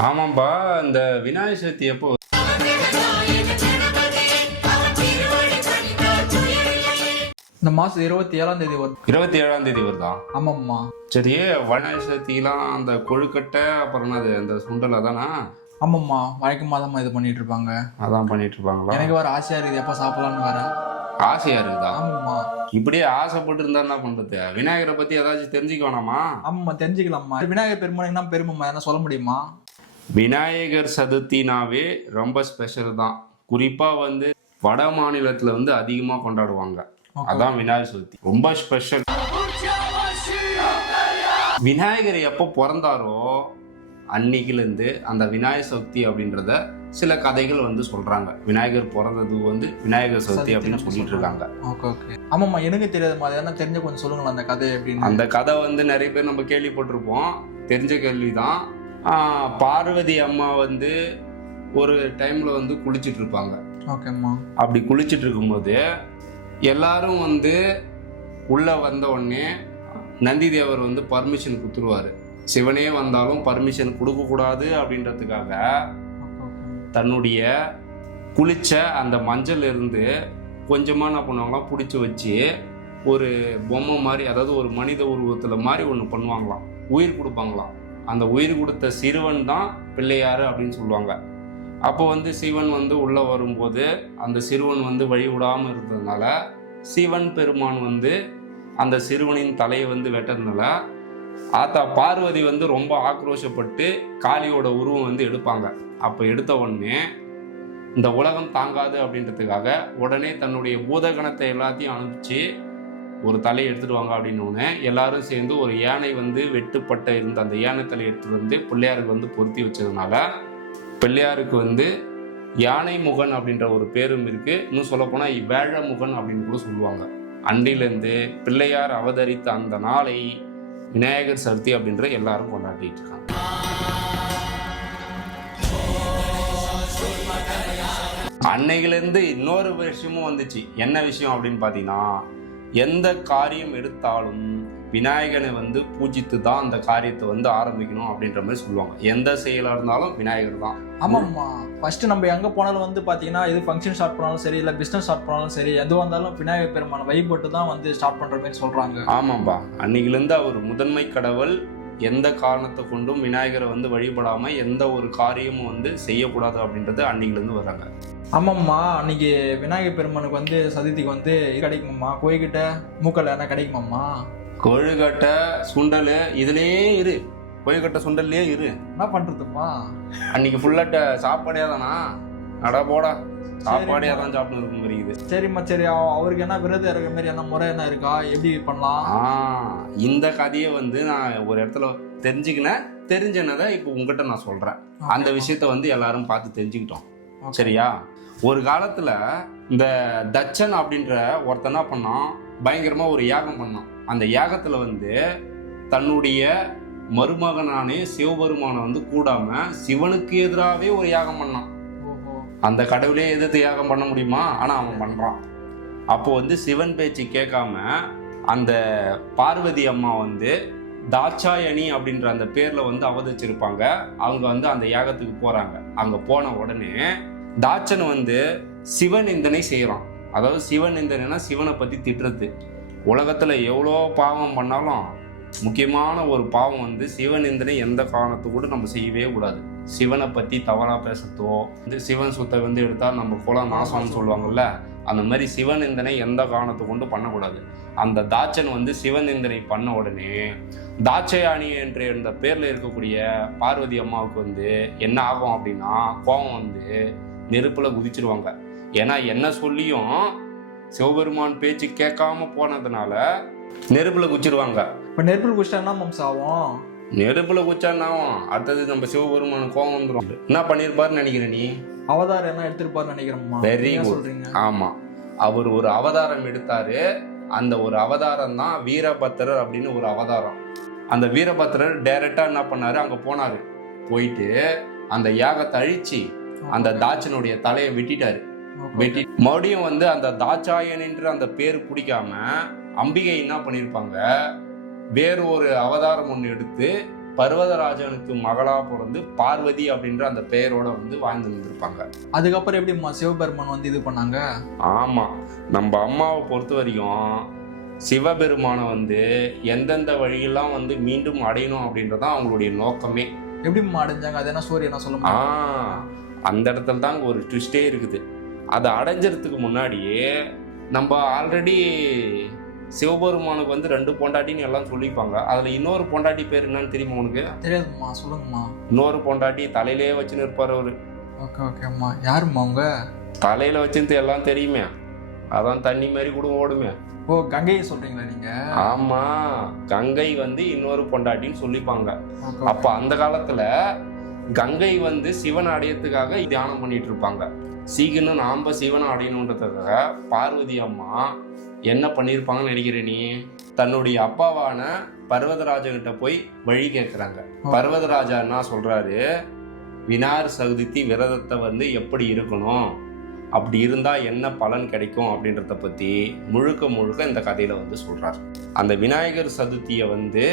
ஆமாம்பா. இந்த விநாயகர் சதுர்த்தி எப்போ? இந்த மாசம் 27ஆம் தேதி வரும். 27ஆம் தேதி வருதா? ஆமாம்மா. சரி, விநாயகர் சதுர்த்திலாம் அந்த கொழுக்கட்டை அப்புறம் அது அந்த சுண்டல் அதானா? ஆமாம்மா, வழக்கமாக தான் இது பண்ணிட்டு இருப்பாங்க. அதான் பண்ணிட்டு இருப்பாங்களா? எனக்கு வேற ஆசையா இருக்குது, எப்போ சாப்பிடலான்னு வேற ஆசையா இருக்குதா? ஆமாம்மா. இப்படியே ஆசைப்பட்டு இருந்தா என்ன பண்றது? விநாயகரை பத்தி ஏதாச்சும் தெரிஞ்சுக்க வேணாமா? ஆமாம்மா, தெரிஞ்சுக்கலாம்மா. விநாயகர் பெருமானுக்கு என்ன பெருமைம்மா, என்ன சொல்ல முடியுமா? விநாயகர் சதுர்த்தினாவே ரொம்ப ஸ்பெஷல் தான். குறிப்பா வட மாநிலத்துல அதிகமா கொண்டாடுவாங்க. அதான் விநாயகர் சதுர்த்தி ரொம்ப ஸ்பெஷல். விநாயகர் எப்போ பிறந்தாரோ அன்னைக்குலேருந்து அந்த விநாயகர் சதுர்த்தி அப்படின்றத சில கதைகள் சொல்றாங்க. விநாயகர் பிறந்தது விநாயகர் சதுர்த்தி அப்படின்னு சொல்லிட்டு இருக்காங்க. ஆமாம்மா, எனக்கு தெரியாதுமா. அது என்ன தெரிஞ்ச கொஞ்சம் சொல்லுங்களா அந்த கதை அப்படின்னு. அந்த கதை நிறைய பேர் நம்ம கேள்விப்பட்டிருப்போம், தெரிஞ்ச கேள்விதான். பார்வதி அம்மா ஒரு டைம்ல குளிச்சுட்டு இருப்பாங்க. ஓகேம்மா. அப்படி குளிச்சுட்டு இருக்கும்போது எல்லாரும் உள்ள வந்த உடனே நந்தி தேவர் பர்மிஷன் கொடுத்துருவாரு. சிவனே வந்தாலும் பர்மிஷன் கொடுக்க கூடாது அப்படின்றதுக்காக தன்னுடைய குளிச்ச அந்த மஞ்சள் இருந்து கொஞ்சமா என்ன பண்ணுவாங்களாம், பிடிச்சி வச்சு ஒரு பொம்மை மாதிரி, அதாவது ஒரு மனித உருவத்துல மாதிரி ஒன்று பண்ணுவாங்களாம், உயிர் கொடுப்பாங்களாம். அந்த உயிர் கொடுத்த சிறுவன் தான் பிள்ளையாரு அப்படின்னு சொல்லுவாங்க. அப்போ சிவன் உள்ள வரும்போது அந்த சிறுவன் வழி விடாம இருந்ததுனால சிவன் பெருமான் அந்த சிறுவனின் தலையை வெட்டதுனால ஆத்தா பார்வதி ரொம்ப ஆக்ரோஷப்பட்டு காளியோட உருவம் எடுப்பாங்க. அப்போ எடுத்த உடனே இந்த உலகம் தாங்காது அப்படின்றதுக்காக உடனே தன்னுடைய பூதகணத்தை எல்லாத்தையும் அனுப்பிச்சு ஒரு தலையை எடுத்துட்டு வாங்க அப்படின்னு எல்லாரும் சேர்ந்து ஒரு யானை வெட்டுப்பட்ட இருந்த அந்த யானை தலையை எடுத்துட்டு பிள்ளையாருக்கு பொருத்தி வச்சதுனால பிள்ளையாருக்கு யானை முகன் அப்படின்ற ஒரு பேரும் இருக்கு. இன்னும் சொல்ல போனா வேழ முகன் அப்படின்னு கூட சொல்லுவாங்க. அன்றிலிருந்து பிள்ளையார் அவதரித்த அந்த நாளை விநாயகர் சதுர்த்தி அப்படின்ற எல்லாரும் கொண்டாடிட்டு இருக்காங்க. அன்னையிலிருந்து இன்னொரு விஷயமும் வந்துச்சு. என்ன விஷயம் அப்படின்னு பாத்தீங்கன்னா, எந்த காரியம் எடுத்தாலும் விநாயகனை பூஜித்து தான் அந்த காரியத்தை ஆரம்பிக்கணும் அப்படின்ற மாதிரி சொல்லுவாங்க. எந்த செயலா இருந்தாலும் விநாயகர் தான். ஆமாம்மா, ஃபர்ஸ்ட் நம்ம எங்க போனாலும் பாத்தீங்கன்னா, எது ஃபங்க்ஷன் ஸ்டார்ட் பண்ணாலும் சரி, இல்ல பிசினஸ் ஸ்டார்ட் பண்ணாலும் சரி, எதுவாக இருந்தாலும் விநாயகர் பெருமான வழிபட்டு தான் ஸ்டார்ட் பண்ற மாதிரி சொல்றாங்க. ஆமாம்பா, அன்னையிலிருந்து அவர் முதன்மை கடவுள். எந்த காரணத்தை கொண்டும் விநாயகரை வழிபடாம எந்த ஒரு காரியமும் செய்யக்கூடாது அப்படின்றது அன்னையிலிருந்து வர்றாங்க. ஆமாம்மா, அன்னைக்கு விநாயகர் பெருமானுக்கு சதுர்த்திக்கு கிடைக்குமாம்மா, கோயில்கிட்ட மூக்கல் என்ன கிடைக்குமாம்மா? கொழுக்கட்டை சுண்டல் இதுலயே இரு, கொழுக்கட்டை சுண்டல்லையே இரு. என்ன பண்றதுப்பா, அன்னைக்கு ஃபுல்லாட்ட சாப்பாடே தானா? அடா போடா, சாப்பாடே தான் சாப்பிட்டு இருக்கும் இருக்குது. சரிம்மா, சரி. அவருக்கு என்ன விரதம் இருக்கிற மாதிரி என்ன முறை என்ன இருக்கா, எப்படி பண்ணலாம்? இந்த கதையை நான் ஒரு இடத்துல தெரிஞ்சனதை இப்போ உங்ககிட்ட நான் சொல்றேன். அந்த விஷயத்த எல்லாரும் பார்த்து தெரிஞ்சுக்கிட்டோம். சரியா? ஒரு காலத்துல இந்த தச்சன் அப்படின்ற ஒருத்தனா பண்ணான், பயங்கரமா ஒரு யாகம் பண்ணான். அந்த யாகத்துல தன்னுடைய மருமகனானே சிவபெருமான கூடாம சிவனுக்கு எதிராகவே ஒரு யாகம் பண்ணான். அந்த கடவுளே எதிர்த்து யாகம் பண்ண முடியுமா? ஆனா அவன் பண்றான். அப்போ சிவன் பேச்சு கேட்காம அந்த பார்வதி அம்மா தாட்சாயணி அப்படின்ற அந்த பேர்ல அவதரிச்சிருப்பாங்க. அவங்க அந்த யாகத்துக்கு போறாங்க. அங்க போன உடனே தாட்சன் சிவநிந்தனை செய்யறான். அதாவது சிவநிந்தனைனா சிவனை பத்தி திட்டுறது. உலகத்துல எவ்வளோ பாவம் பண்ணாலும் முக்கியமான ஒரு பாவம் சிவநிந்தனை எந்த காரணத்துக்கு கூட நம்ம செய்யவே கூடாது. சிவனை பத்தி தவறா பேசத்தோ, சிவன் சுத்தை எடுத்தா நம்ம குலம் நாசம்னு சொல்லுவாங்கல்ல, அந்த மாதிரி சிவநிந்தனை எந்த காரணத்தை கொண்டு பண்ணக்கூடாது. அந்த தாட்சன் சிவநிந்தனை பண்ண உடனே தாட்சயாணி என்ற இந்த பேர்ல இருக்கக்கூடிய பார்வதி அம்மாவுக்கு என்ன ஆகும் அப்படின்னா, கோபம் நெருப்புல குதிச்சிருவாங்க. ஏன்னா என்ன சொல்லியும் சிவபெருமான் பேச்சு கேட்காம போனதுனால நெருப்புல குச்சிருவாங்க. இப்ப நெருப்புல குச்சிட்டா என்ன மம்சம் ஆகும்? நெருப்புல குச்சா என்ன ஆகும்? அடுத்தது நம்ம சிவபெருமான் கோபம் வந்துடும். என்ன பண்ணிருப்பாருன்னு நினைக்கிற நீ? அவதாரம் என்ன எடுத்திருப்பாருன்னு நினைக்கிறேன். Very good. ஆமா, அவர் ஒரு அவதாரம் எடுத்தாரு. அந்த ஒரு அவதாரம் தான் வீரபத்திரர் அப்படின்னு ஒரு அவதாரம். அந்த வீரபத்திரர் டைரக்டா என்ன பண்ணாரு, அங்க போனாரு. போயிட்டு அந்த யாகத்தை அழிச்சு அந்த தாட்சனுடைய தலையை வெட்டிட்டாரு. வெட்டி மறுபடியும் அந்த தாட்சாயனின்ற அந்த பேர் பிடிக்காம அம்பிகை என்ன பண்ணிருப்பாங்க, வேறு ஒரு அவதாரம் ஒண்ணு எடுத்து பர்வதராஜனுக்கு மகளா பிறந்து பார்வதி அப்படின்ற அந்த பெயரோட வந்து வாழ்ந்து இருந்திருப்பாங்க. அதுக்கப்புறம் எப்படி சிவபெருமான் வந்து இது பண்ணாங்க? ஆமா, நம்ம அம்மாவை பொறுத்த வரைக்கும் சிவபெருமானை வந்து எந்தெந்த வழியெல்லாம் வந்து மீண்டும் அடையணும் அப்படின்றதான் அவங்களுடைய நோக்கமே. எப்படி அடைஞ்சாங்க? அது என்ன ஸ்டோரி என்ன சொல்லுங்க. அந்த இடத்துல தான் ஒரு ட்விஸ்டே இருக்குது. அதை அடைஞ்சதுக்கு முன்னாடியே நம்ம ஆல்ரெடி சிவபெருமானுக்கு வந்து 2 பொண்டாட்டின்னு எல்லாம் சொல்லிப்பாங்க. அதுல இன்னொரு பொண்டாட்டி பேர் என்னன்னு தெரியுமா உனக்கு? தெரியாதும்மா, சொல்லுங்கம்மா. இன்னொரு பொண்டாட்டி தலையிலே வச்சுன்னு இருப்பாரு அவரு. ஓகேம்மா. யாரும்மா அவங்க? தலையில வச்சுன்னு எல்லாம் தெரியுமே, அதான் தண்ணி மாதிரி கூட ஓடுமே. ஓ, கங்கையை சொல்றீங்களா நீங்க? ஆமா, கங்கை வந்து இன்னொரு பொண்டாட்டின்னு சொல்லிப்பாங்க. அப்ப அந்த காலத்துல கங்கை வந்து சிவன் அடையத்துக்காக தியானம் பண்ணிட்டு இருப்பாங்க. சீக்கிரம் நாம சிவனை அடையணுன்றதுக்காக பார்வதி அம்மா என்ன பண்ணிருப்பாங்கன்னு நினைக்கிறேன் நீ? தன்னுடைய அப்பாவான பர்வதராஜன்கிட்ட போய் வழி கேட்கிறாங்க. பர்வதராஜா என்ன சொல்றாரு, விநாயகர் சதுர்த்தி விரதத்தை வந்து எப்படி இருக்கணும், அப்படி இருந்தா என்ன பலன் கிடைக்கும் அப்படின்றத பத்தி முழுக்க இந்த கதையில வந்து சொல்றாரு. அந்த விநாயகர் சதுர்த்தியை வந்து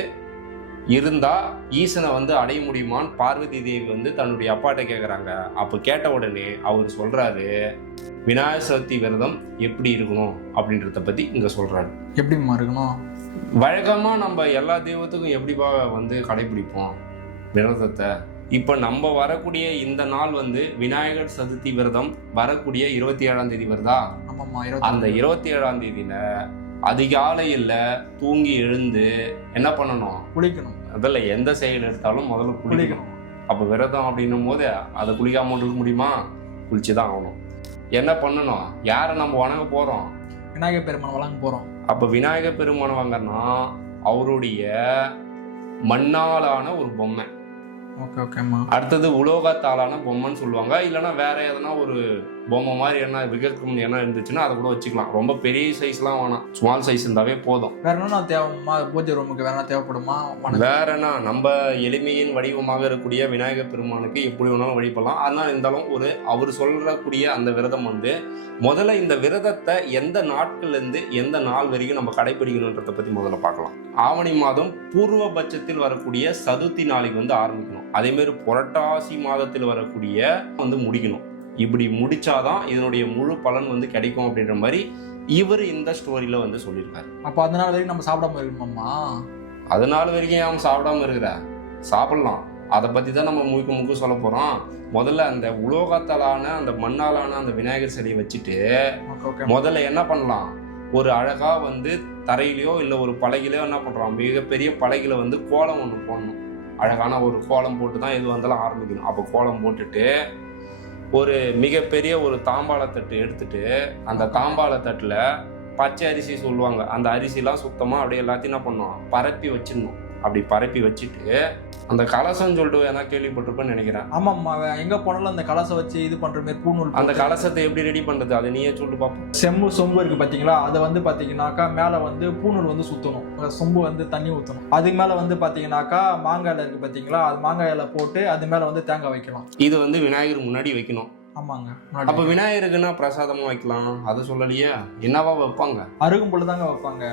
இருந்தா ஈசனை வந்து அடைய முடியுமான்னு பார்வதி தேவி வந்து தன்னுடைய அப்பாட்ட கேட்குறாங்க. அப்போ கேட்ட உடனே அவர் சொல்றாரு, விநாயகர் சதுர்த்தி விரதம் எப்படி இருக்கணும் அப்படின்றத பத்தி இங்க சொல்றாரு. எப்படிமா இருக்கணும்? வழக்கமா நம்ம எல்லா தெய்வத்துக்கும் எப்படிப்பா வந்து கடைபிடிப்போம் விரதத்தை. இப்ப நம்ம வரக்கூடிய இந்த நாள் வந்து விநாயகர் சதுர்த்தி விரதம் வரக்கூடிய 27ஆம் தேதி வருதா? அந்த 27ஆம் தேதியில அதிகாலையில் தூங்கி எழுந்து என்ன பண்ணணும்? குளிக்கணும். அதில் எந்த செயல் எடுத்தாலும் முதல்ல குளிக்கணும். அப்போ விரதம் அப்படின்னும் போது அதை குளிக்காம இருக்க முடியுமா? குளிச்சுதான் ஆகணும். என்ன பண்ணணும்? யாரை நம்ம வணங்க போறோம்? விநாயகர் பெருமான் வணங்க போறோம். அப்போ விநாயகர் பெருமான் வாங்கன்னா அவருடைய மண்ணாலான ஒரு பொம்மை. அடுத்தது உலோகத்தாலான பொம்மைன்னு சொல்லுவாங்க. இல்லைன்னா வேற எதனா ஒரு பொம்மை மாதிரி என்ன விகக்கம் என்ன இருந்துச்சுன்னா அதை கூட வச்சுக்கலாம். ரொம்ப பெரிய சைஸ்லாம் வேணாம், ஸ்மால் சைஸ் இருந்தாவே போதும். வேற என்ன தேவைமா? பூஜை ரூமுக்கு வேற தேவைப்படுமா? வேற என்ன, நம்ம எளிமையின் வடிவமாக இருக்கக்கூடிய விநாயகர் பெருமானுக்கு எப்படி வேணாலும் வழிபடலாம். அதனால இருந்தாலும் அவர் சொல்லக்கூடிய அந்த விரதம் வந்து முதல்ல இந்த விரதத்தை எந்த நாட்கள்ல இருந்து எந்த நாள் வரைக்கும் நம்ம கடைபிடிக்கணுன்றதை பத்தி முதல்ல பார்க்கலாம். ஆவணி மாதம் பூர்வ பட்சத்தில் வரக்கூடிய சதுர்த்தி நாளைக்கு வந்து ஆரம்பிக்கணும். அதே மாதிரி புரட்டாசி மாதத்தில் வரக்கூடிய வந்து முடிக்கணும். இப்படி முடிச்சாதான் இதனுடைய முழு பலன் வந்து கிடைக்கும் அப்படின்ற மாதிரி இவர் இந்த ஸ்டோரியில வந்து சொல்லியிருக்காரு. அப்போ அதனால வரைக்கும் நம்ம சாப்பிடாம இருக்கணுமா? அதனால வரைக்கும் அவன் சாப்பிடாம இருக்கிற சாப்பிடலாம். அதை பத்தி தான் நம்ம முழுக்க சொல்ல போறோம். முதல்ல அந்த உலோகத்தாலான அந்த மண்ணாலான அந்த விநாயகர் சிலையை வச்சுட்டு முதல்ல என்ன பண்ணலாம், ஒரு அழகா வந்து தரையிலையோ இல்லை ஒரு பலகையிலையோ என்ன பண்றோம், மிகப்பெரிய பலகையில வந்து கோலம் ஒன்று போடணும். அழகான ஒரு கோலம் போட்டு தான் எது வந்தாலும் ஆரம்பிக்கணும். அப்போ கோலம் போட்டுட்டு ஒரு மிகப்பெரிய ஒரு தாம்பாளத்தட்டு எடுத்துட்டு அந்த தாம்பாளத்தட்டுல பச்சை அரிசி சொல்லுவாங்க, அந்த அரிசிலாம் சுத்தமா அப்படியே எல்லாத்தையும் என்ன பண்ணுவோம், பரப்பி வச்சிடணும். அப்படி பரப்பி வச்சுட்டு அந்த கலசம் சொல்லிட்டு ஏன்னா கேள்விப்பட்டிருப்பேன்னு நினைக்கிறேன். ஆமாம்மா, எங்க போனாலும் அந்த கலசம் வச்சு இது பண்ற மாதிரி பூநூல். அந்த கலசத்தை எப்படி ரெடி பண்றது அதை நீயே சொல்லி பார்ப்போம். சொம்பு இருக்கு பாத்தீங்களா, அதை வந்து பாத்தீங்கன்னாக்கா மேல வந்து பூநூல் வந்து சுத்தணும். சொம்பு வந்து தண்ணி ஊற்றணும். அதுக்கு மேல வந்து பாத்தீங்கன்னாக்கா மாங்காயில இருக்கு பாத்தீங்களா, அது மாங்காயில போட்டு அது மேல வந்து தேங்காய் வைக்கலாம். இது வந்து விநாயகர் முன்னாடி வைக்கணும். ஆமாங்க. அப்ப விநாயகருக்குன்னா பிரசாதமா வைக்கலாம், அதை சொல்லலையே. என்னவா வைப்பாங்க? அருகம்புல் தாங்க வைப்பாங்க.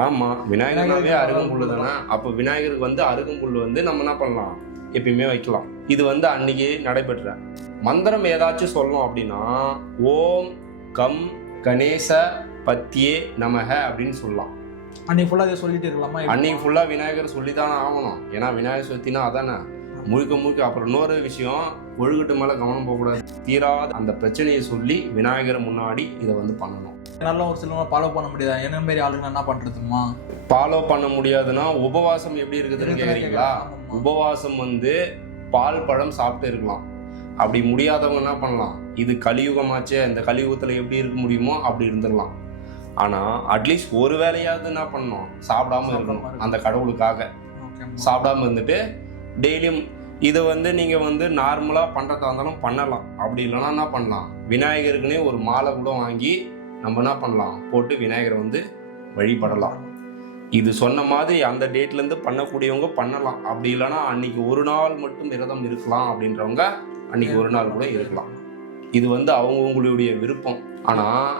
ஆமா, விநாயகராவே அருகம்புல் தானே. அப்ப விநாயகருக்கு வந்து அருகம்புல் வந்து நம்ம என்ன பண்ணலாம், எப்பயுமே வைக்கலாம். இது வந்து அன்னைக்கு நடைபெற்ற மந்திரம் ஏதாச்சும் சொல்லணும் அப்படின்னா ஓம் கம் கணேச பத்தியே நமக அப்படின்னு சொல்லலாம். அன்னைக்கு ஃபுல்லா அதை சொல்லிட்டு இருக்கலாமா? அன்னைக்கு ஃபுல்லா விநாயகர் சொல்லித்தானே ஆகணும். ஏன்னா விநாயகர் சதுர்த்தினா அதானே முழுக்க. அப்புறம் இன்னொரு விஷயம், ஒழுகுட்டு மேல கவனம் போகக்கூடாது. தீராத அந்த பிரச்சனையை சொல்லி விநாயகர் முன்னாடி இதை வந்து பண்ணணும். நல்லா ஒரு சிலவங்க ஃபாலோ பண்ண முடியாது. என்ன மாதிரி ஆளுங்க என்ன பண்றதுமா? ஃபாலோ பண்ண முடியாதுன்னா உபவாசம் எப்படி இருக்குதுன்னு கேக்குறீங்களா? உபவாசம் வந்து பால் பழம் சாப்பிட்டு இருக்கலாம். அப்படி முடியாதவங்க என்ன பண்ணலாம், இது கலியுகமாச்சே, இந்த கலியுகத்துல எப்படி இருக்க முடியுமோ அப்படி இருந்துடலாம். ஆனா அட்லீஸ்ட் ஒரு வேலையாவது என்ன பண்ணணும், சாப்பிடாம இருக்கணும். அந்த கடவுளுக்காக சாப்பிடாம இருந்துட்டு டெய்லியும் இதை வந்து நீங்கள் வந்து நார்மலாக பண்ணுறதா இருந்தாலும் பண்ணலாம். அப்படி இல்லைன்னா என்ன பண்ணலாம், விநாயகருக்குன்னே ஒரு மாலை கூட வாங்கி நம்ம என்ன பண்ணலாம், போட்டு விநாயகரை வந்து வழிபடலாம். இது சொன்ன மாதிரி அந்த டேட்லேருந்து பண்ணக்கூடியவங்க பண்ணலாம். அப்படி இல்லைன்னா அன்னைக்கு ஒரு நாள் மட்டும் விரதம் இருக்கலாம் அப்படின்றவங்க அன்னைக்கு ஒரு நாள் கூட இருக்கலாம். இது வந்து அவங்கவுங்களுடைய விருப்பம். ஆனால்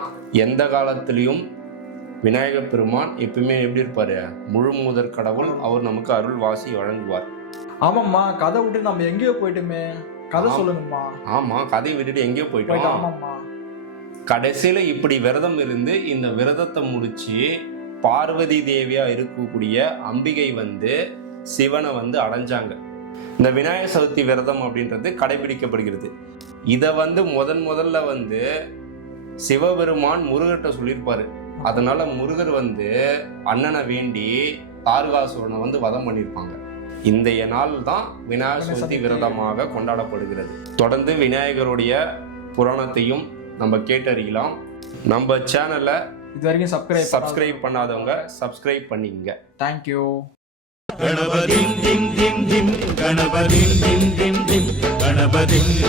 எந்த காலத்திலையும் விநாயகர் பெருமான் எப்பவுமே எப்படி இருப்பார், முழு முதற் கடவுள். அவர் நமக்கு அருள் வாசி வழங்குவார். ஆமாம்மா, கதை விட்டு நம்ம எங்கேயோ போயிட்டுமே, கதை ஆமா. சொல்லுங்கம்மா. ஆமா, கதையை விட்டுட்டு எங்கேயோ போயிட்டோம். ஆமாம்மா. கடைசியில இப்படி விரதம் இருந்து இந்த விரதத்தை முடிச்சு பார்வதி தேவியா இருக்கக்கூடிய அம்பிகை வந்து சிவனை வந்து அடைஞ்சாங்க. இந்த விநாயகர் சதுர்த்தி விரதம் அப்படின்றது கடைபிடிக்கப்படுகிறது. இதை வந்து முதல்ல வந்து சிவபெருமான் முருகர்கிட்ட சொல்லியிருப்பாரு. அதனால முருகர் வந்து அண்ணனை வேண்டி தாரகாசுரனை வந்து வதம் பண்ணியிருப்பாங்க. இந்த நாள் தான் விநாயகர் சதுர்த்தி விரதமாக கொண்டாடப்படுகிறது. தொடர்ந்து விநாயகருடைய புராணத்தையும் நம்ம கேட்டறியலாம். நம்ம சேனலை இது வரைக்கும் சப்ஸ்கிரைப் பண்ணாதவங்க சப்ஸ்கிரைப் பண்ணிக்கங்க. தேங்க்யூ. गणपतिं दिं दिं दिं गणपतिं दिं दिं दिं गणपतिं